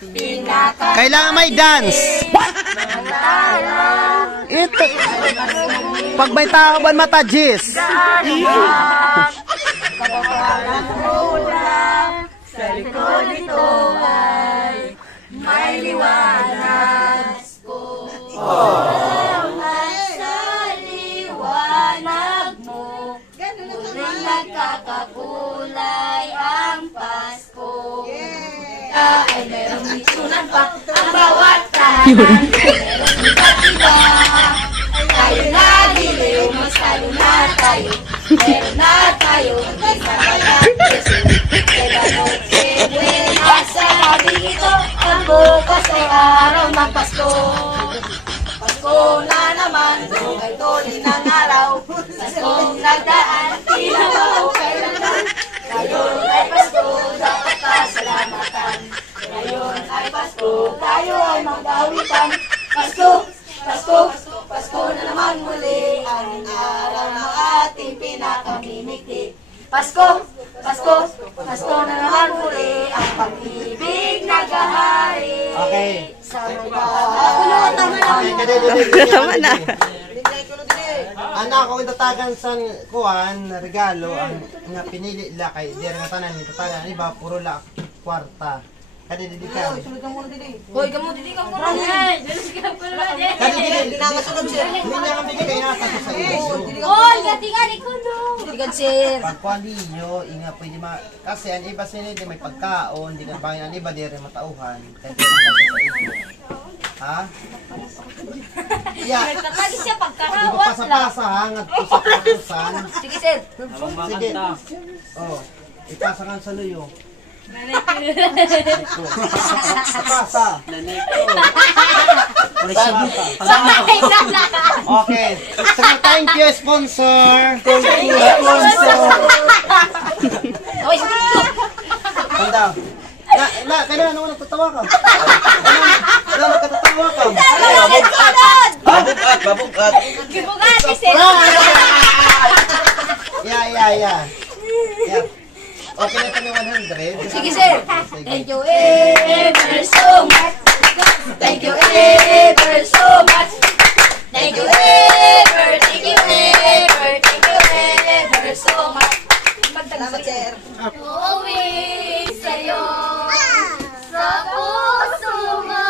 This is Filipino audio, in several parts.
Kailangan may dance. Ito. Pag may tahaban mata, Jis. Sa likod nito ay may liwanag po. Sa liwanag mo, muling nagkakakulay ang Pasko. Ay merong nisunan pa ang bawat tahanan. Merong iba-iba. Tayo na diliw, mas talo na tayo. Meron na tayo, hindi mabayan. Kaya noche buena sa ating ito. Ang bukas ay araw ng Pasko. Pasko na naman, ay tuloy ng araw. Paskong nagdaan, tila ba o kailanman. Ngayon ay Pasko, dapat pasalamatan. Ngayon ay Pasko, tayo ay magdawitan. Pasko, Pasko, Pasko na naman muli. Ang araw ng ating pinakamimikti. Pasko, Pasko, Pasko na naman muli. Ang pag-ibig naghahari. Okay. Sa mga Tama na. Anak, kung itatagan sa kuwan, regalo, ang nga pinili la kay di nga tanan ni tatagan iba puro la kwarta. Kadi didi ka. Hoy, kamo dili ka muna. Kadi didi na masunod siya. Hindi na kami bigay ata sa iyo. Hoy, gatingan ko no. Digan sir. Pagkuan ninyo, inga pwede kasi ang iba sila di may pagkaon, di na bangin ang iba di rin matauhan. Kaya di sa iyo. Ha? Yeah. Lagi siya Di ba pagkahawat lang. pasa-pasa hangad po sa patusan. Sige sir. Sige. Oh, ipasakan sa luyo. Pasa. Okay. So, thank you, sponsor. Thank you, sponsor. Tanda. Kailan ano nagtatawa ka? Ano nagtatawa ka? Babugat. Gibugati sir. Yeah. Okay na kami 100. Sige sir. Thank you ever so much. Thank you ever so much. Thank you ever, thank you ever, thank you ever so much. Salamat sir. Uwi sa'yo sa puso mo.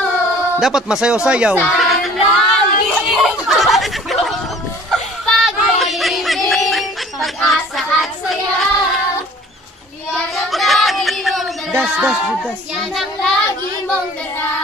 Dapat masayaw-sayaw. Saan laging Pasko. Pag-ibig, pag-asa at saya. Yan ang lagi mong dala. Das. Yan ang lagi mong dala.